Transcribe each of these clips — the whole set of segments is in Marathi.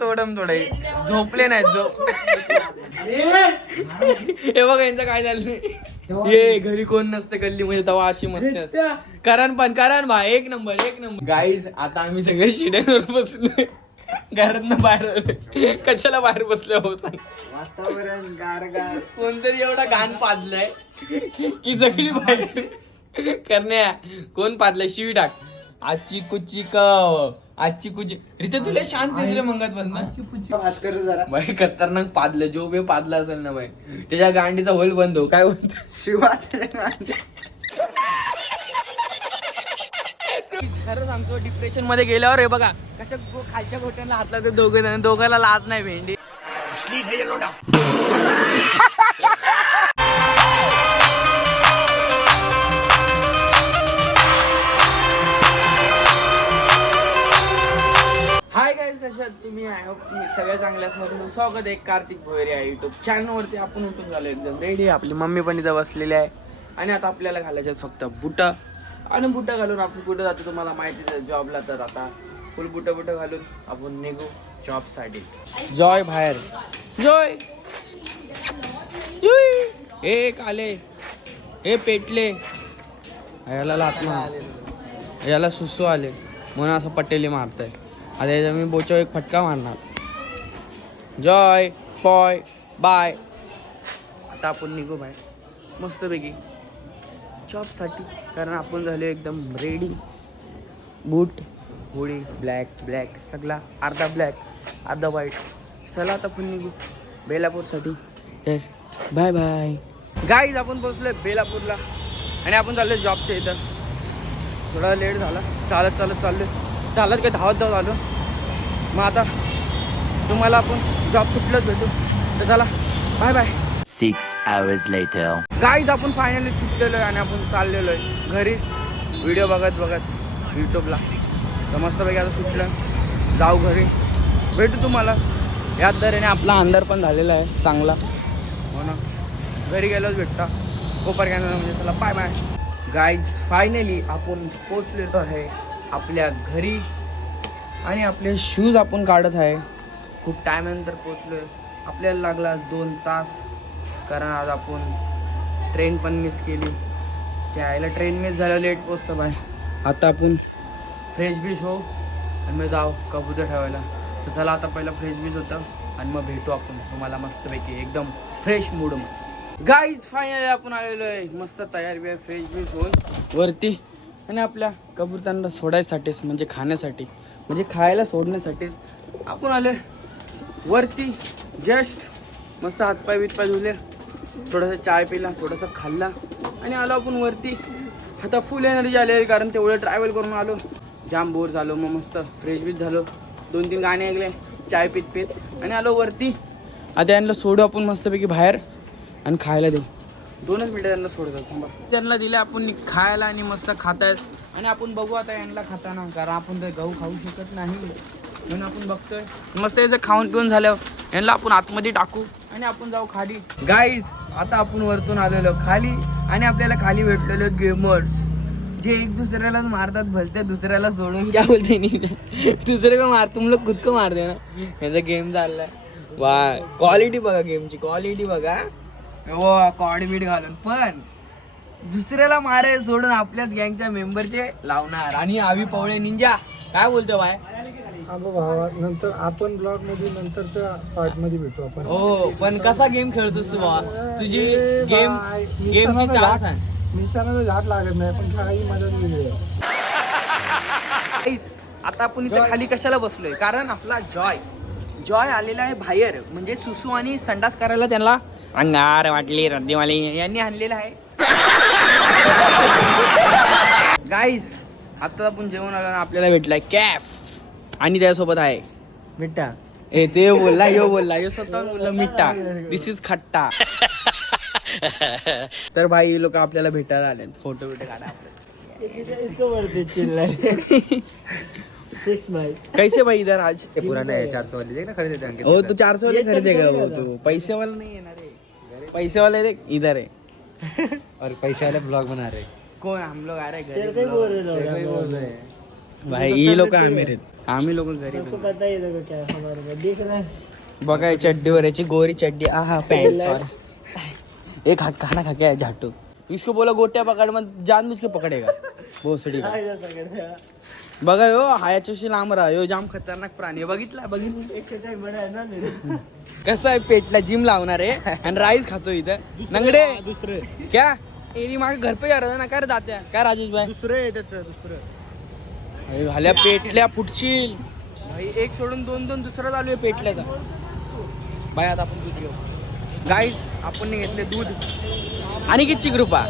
तोडम थोडे झोपले नाही झोप. हे बघा यांचं काय झालं ये घरी कोण नसतं गल्लीमध्ये तेव्हा अशी मस्ती असते. करण भाई एक नंबर. गाईज आता आम्ही सगळे शिड्यांवर बसलोय घरातनं बाहेर. कशाला बाहेर बसलो हो सांग. वातावरण गारगार. कोणतरी एवढा घाण पाजलाय की सगळी बाहेर. करण्या कोण पाजलाय शिवी टाक. आजची कुची रिते तुला शांत दिसले मंगत भास्कर जरा भाई खतरनाक पादलं जो बे पादला असेल ना भाई त्याच्या गांडीचा होल बंद हो. काय बोलतो शिवाच. खरं सांगतो डिप्रेशन मध्ये गेल्यावर हे बघा कशा खालच्या गोट्यांना हातला ते दोघांना लाज नाही भेंडी. हाय गाईज कशात तुम्ही. आय होप तुम्ही सगळ्या चांगल्या असणार. स्वागत आहे कार्तिक भोयर या युट्यूब चॅनलवरती. आपण उठून झालो एकदम रेडी. आपली मम्मी पण इथं बसलेली आहे आणि आता आपल्याला घालायचे फक्त बुटा आणि बुटा घालून आपण कुठं जातो तुम्हाला माहितीच आहे जॉबला. तर आता फुल बुटा घालून आपण निघू जॉबसाठी. जॉय बाहेर जॉय एक आले हे पेटले याला लाटणं याला सुसू आले म्हणून असं पटेली मारतंय. आता याच्या मी बोचावर एक फटका मारणार. जॉय पॉय बाय. आता आपण निघू बाहेर मस्तपैकी जॉबसाठी कारण आपण झालो एकदम रेडी. बूट होडी ब्लॅक सगळा अर्धा ब्लॅक अर्धा व्हाईट. चला आता आपण निघू बेलापूरसाठी. तर बाय बाय गाईज. आपण पोहोचलोय बेलापूरला आणि आपण चाललो जॉबच्या इथं. थोडा लेट झाला चालत काय धावत आलो. मग आता तुम्हाला आपण जॉब सुटलंच भेटू. तर चला bye bye. 6 hours later. Guys आपण फायनली सुटलेलो आहे आणि आपण चाललेलो आहे घरी व्हिडिओ बघत यूट्यूबला. तर मस्तपैकी आता सुटलं जाऊ घरी. भेटू तुम्हाला याच दरीने. आपला अंधार पण झालेला आहे चांगला हो ना. घरी गेलोच भेटता कोपर कॅनल म्हणजे. चला बाय बाय गाईज. फायनली आपण पोचलेलो आहे आपल्या घरी आणि आपले शूज आपण काढत आहे. खूप टायमानंतर पोचलो आहे. आपल्याला लागला 2 तास कारण आज आपण ट्रेन पण मिस केली. यायला ट्रेन मिस झालं लेट पोचतं बाय. आता आपण फ्रेश बीश हो आणि मग जाऊ कबूतर ठेवायला. तर चला आता पहिला फ्रेश बीच होतं आणि मग भेटू आपण तुम्हाला मस्तपैकी एकदम फ्रेश मूडमध्ये. गाईज फायनली आपण आलेलो आहे मस्त तयार बी फ्रेश बीच होऊन वरती आणि आपल्या कबूतरांना सोडायसाठीच म्हणजे खाण्यासाठी म्हणजे खायला सोडण्यासाठीच आपण आले वरती. जस्ट मस्त हातपाय बितपाय धुले थोडासा चाय पिला थोडासा खाल्ला आणि आलो आपण वरती. आता फुल एनर्जी आली कारण तेवढं ट्रॅव्हल करून आलो. जाम बोर झालो. मग मस्त फ्रेश बीच झालो. 2-3 गाणे ऐकले चाय पित आणि आलो वरती. आता यांना सोडू आपण मस्तपैकी बाहेर आणि खायला देऊ. 2च मिनिटं त्यांना सोडतो थांबा. त्यांना दिलं आपण खायला आणि मस्त खातायत आणि आपण बघू आता यांना खाताना कारण आपण तर गहू खाऊ शकत नाही म्हणून आपण बघतोय. मस्त याचं खाऊन पिऊन झाल्यावर यांना आपण आतमध्ये टाकू आणि आपण जाऊ खाली. गाईज आता आपण वरतून आलेलो खाली आणि आपल्याला खाली भेटलेलो गेमर्स जे एक दुसऱ्याला मारतात भलते दुसऱ्याला सोडून. क्या बोलते नाही दुसरे का मार तुम लोग खुद को मार देना. याचा गेम चाललाय वा. क्वालिटी बघा गेमची क्वालिटी बघा. हो कॉड बीट घालून पण दुसऱ्याला मारे सोडून आपल्याच गँगच्या मेंबरचे लावणार. आणि आवी पवळे निंजा काय बोलतो बाय. भावा नंतर आपण ब्लॉग मध्ये नंतरच्या पार्ट मध्ये भेटू आपण. हो पण कसा गेम खेळतोस तू बाबा. तुझी गेमची चाल सांग. निशाणाला झाड लागत नाही पण खेळायची मदत वेगळी आहे. आता आपण इथे खाली कशाला बसलोय कारण आपला जॉय आलेला आहे बाहेर म्हणजे सुसू आणि संडास करायला. त्यांना अंगार वाटली रद्दीवाली यांनी आणलेलं आहे. गाईस आता आपण जेवण आलं ना आपल्याला भेटलाय कॅफ आणि त्यासोबत आहे मिठा. ते बोलला यो स्वतः बोलला मिठा. दिस इज खट्टा. तर भाई लोक आपल्याला भेटायला आले. फोटो काढा कैसे भाई इधर आज. पुराना है 400 वाले देख ना खरीदते हैं. हो तू 400 वाले खरीदेगा वो तू. पैसे वाला नहीं है ना रे. पैसे वाले देख इधर है और पैसे वाले ब्लॉग बना रहे. कौन हम लोग आ रहे घर भाई ये लोग आमिर आहेत. आम्ही लोक घरी सबको पता ही देखो क्या है हमारे में देख रहे हैं बघा चड्डीवर याची गोरी चड्डी आहा पॅन्ट सॉरी एक खाना खा के झाटू इसको बोला गोट्या पकड मग जानबूज के पकडेगा भोसडी का. बघा यो हा याच्याशी लांब राहा यो जाम खतरनाक प्राणी आहे. बघितलं एक्सरसाइज बड़ा है ना कसं आहे पेटला जिम लावणार आहे आणि राईस खातो इथं नंगडे दुसरे क्या एरी मागे घर पे जा रहा ना काय रे जात्या काय राजेश भाई दुसरे त्याचं दुसरं झाल्या पेटल्या फुटशील भाई एक सोडून दोन दुसरा चालू आहे पेटल्याचा भाई आता आपण दूध घेऊ गाईज आपण घेतले दूध आणि किती कृपा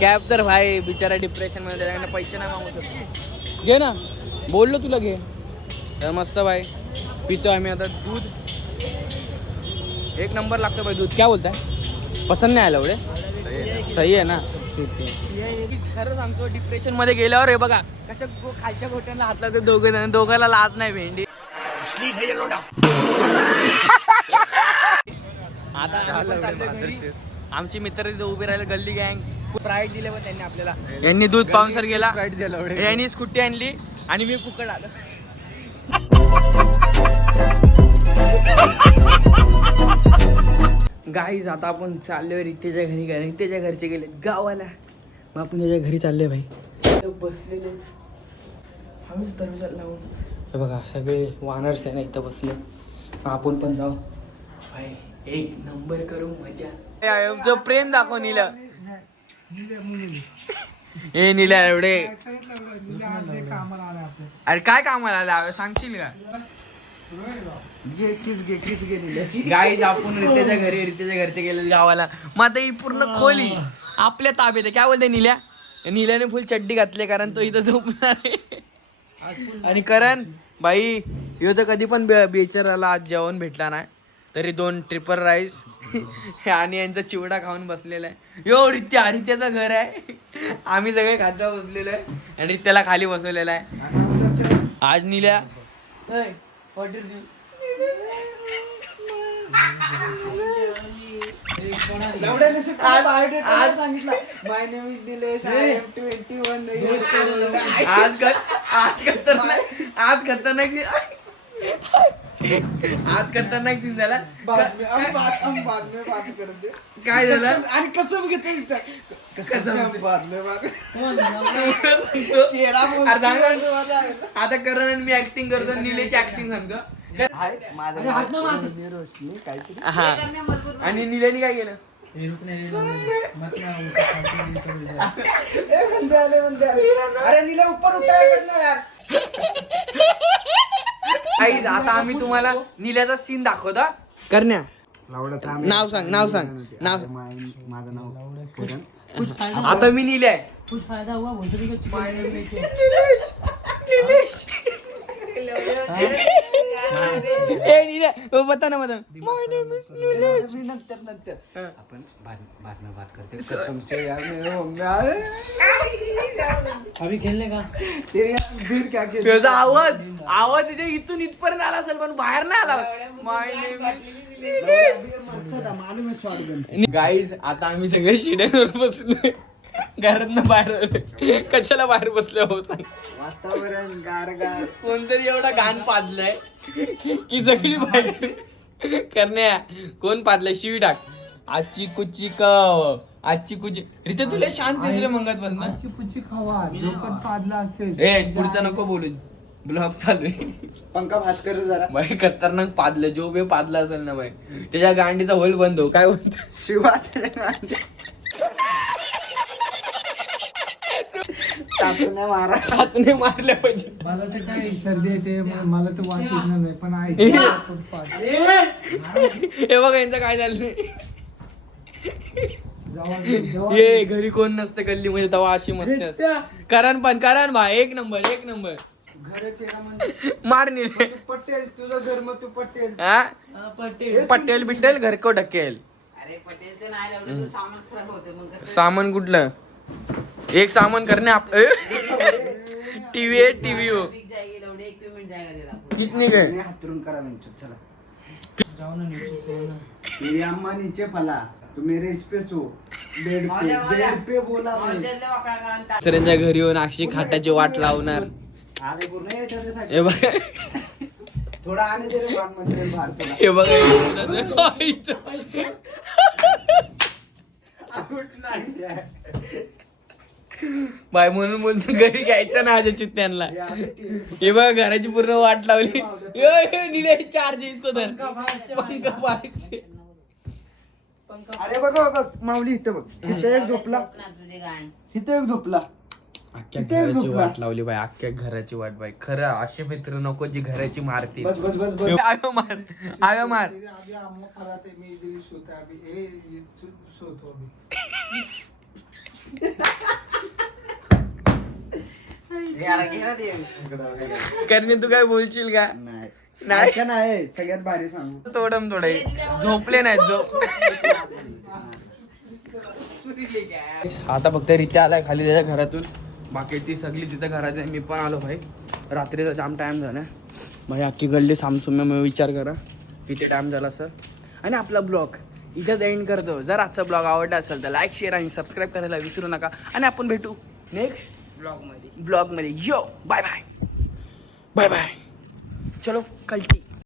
कॅब तर भाई बिचारा डिप्रेशन मध्ये त्याच्याकडे पैसे नाही मागू शकतो घे ना बोललो तुला घे तर मस्त भाई पितो आम्ही आता दूध एक नंबर लागतो भाई दूध क्या बोलताय पसंत नाही आलं एवढे सही आहे ना खरं सांगतो डिप्रेशन मध्ये गेल्यावर हे बघा कशा खालच्या गोट्यांना हातला ते दोघांना लाज नाही भेंडी आता आम्ही पण चाललोय घरी. आमचे मित्र तिथे उभे राहिले गल्ली गँग खूप प्राईड दिले पण त्यांनी आपल्याला यांनी दूध पाऊन्सर गेला यांनी स्कूटी आणली आणि मी फुकट आलो गाईज आता आपण चाललोय रितेच्या घरी रितेच्या घरचे गेले गावाला मग आपण त्याच्या घरी चाललोय भाई बसलेले हळूच दरवाजा लावून हे बघा सगळे वानर्स आहे ना इथं बसले आपण पण जाऊ भाई एक नंबर करू मजा जो प्रेम दाखव नीला हे नीला एवढे अरे काय कामाला आला सांगशील का गाईज आपण रितेच्या घरचे गेले गावाला मग आता ही पूर्ण खोली आपल्या ताब्यात आहे काय बोलते नील्याने फुल चड्डी घातली कारण तो इथं झोपणार आहे आणि करण भाई ह्यो तर कधी पण बेचाराला आज जेवण भेटला नाही तरी 2 ट्रिपल राईस आणि यांचा चिवडा खाऊन बसलेला आहे यो रित्याचं घर आहे आम्ही सगळे खाद्या बसलेलो आहे आणि त्याला खाली बसवलेला आहे आज नील्या आज खतरनाक सीन झाला काय झालं आणि कसं घेतलं आता करण आणि मी ऍक्टिंग करतो निलेची ऍक्टिंग सांगतो हा आणि निलेने काय केलं अरे नीला ऊपर उठाया आता आम्ही तुम्हाला निल्याचा सीन दाखवता करण्या नाव सांग नाव माझं नाव आता मी निले आहे कुछ फायदा हुआ बता ना मदन आपण बाद में बात करते कसम से यार अभी खेलने का फिर क्या त्याचा आवाज इथे इथून इथपर्यंत आला असेल पण बाहेर नाही आला माय नेम गाईज आता आम्ही सगळे शिड्यांवर बसलोय घरातनं बाहेर कशाला बाहेर बसलोय हो सांग वातावरण गारगार कोणतरी एवढा घाण पाजलाय की सगळी बाहेर करण्या कोण पाजलाय शिवी टाक आजची कुची कव आजची कुची रिते तुला शांत रे मंगत बस ना आजची पुची खावा जो पण पादला असेल ए पुढचा नको बोलू ब्लॉग चालू आहे पंखा भास्कर जरा भाई खतरनाक पादलं जो बे पादला असेल ना भाई त्याच्या गांडीचा होल बंद हो काय बोलतो शिवात टाचणे मारल्या पाहिजे मला तर काय सर्दी येते मला तर वास येणार नाही पण हे बघा यांचं काय झालं ये घरी कोण नसतं गल्लीमध्ये तेव्हा अशी मस्ती असते करण भाई एक नंबर मारणी पटेल तुझं घर मग तू पटेल पटेल बिटेल घर को ढकेल अरे पटेलचं नाही लावलं तर सामान खराब होते मग कसं सामान कुठलं एक सामान करणे टीव्ही हो बिग जाएगी लवडे एक पेमेंट जाएगा तेरा कितनी गए हातरून करा चला जाओ ना मेरी अम्मा नीचे फला तो मेरे इस पे सो बेड पे बोला हॉटेलला वाकडा करा दुसऱ्यांच्या घरी येऊन अशी खाटाची वाट लावणार आले पूर्ण याच्यासाठी. हे बघा थोडा आले तरी मान मध्ये बाहेर थोडा. हे बघा आउट नाही द्या. बाय म्हणून बोलतो घरी घ्यायचं ना आज चित्त्यांना. हे बघा घराची पूर्ण वाट लावली. निले चार्ज इसको तर पंखा पाहिजे. अरे बघ बघ माऊली इथं बघ. इथं एक झोपला, ना तुझे गाण इथं एक झोपला. अख्ख्या किती वेळ घराची झोपला? वाट लावली बाई, अख्ख्या घराची वाट बाई. खरं असे मित्र नको जी घराची मारतील. बस बस बस बस. आयो मार आयो मार. अभी अम्मा खराते मैं इधर ही सोता अभी ये सोतो अभी करणे तू काय बोलशील का? नाही नाही. ऐका नाही सगळ्यात भारी सांगू. तोडम तोडे झोपले नाही झोप. आता फक्त रित्या आलाय खाली त्याच्या घरातून. बाकी ती सगळी तिथं घरात आहे. मी पण आलो भाई. रात्रीचा जाम टाइम झाला भाई. अख्खी गल्ली सामसुम्या. मग विचार करा किती टाइम झाला सर. आणि आपला ब्लॉग इथंच एंड करतो. जर आजचा ब्लॉग आवडला असेल तर लाईक शेअर आणि सबस्क्राईब करायला विसरू नका. आणि आपण भेटू नेक्स्ट ब्लॉगमध्ये. यो बाय बाय बाय बाय. चलो कल्टी.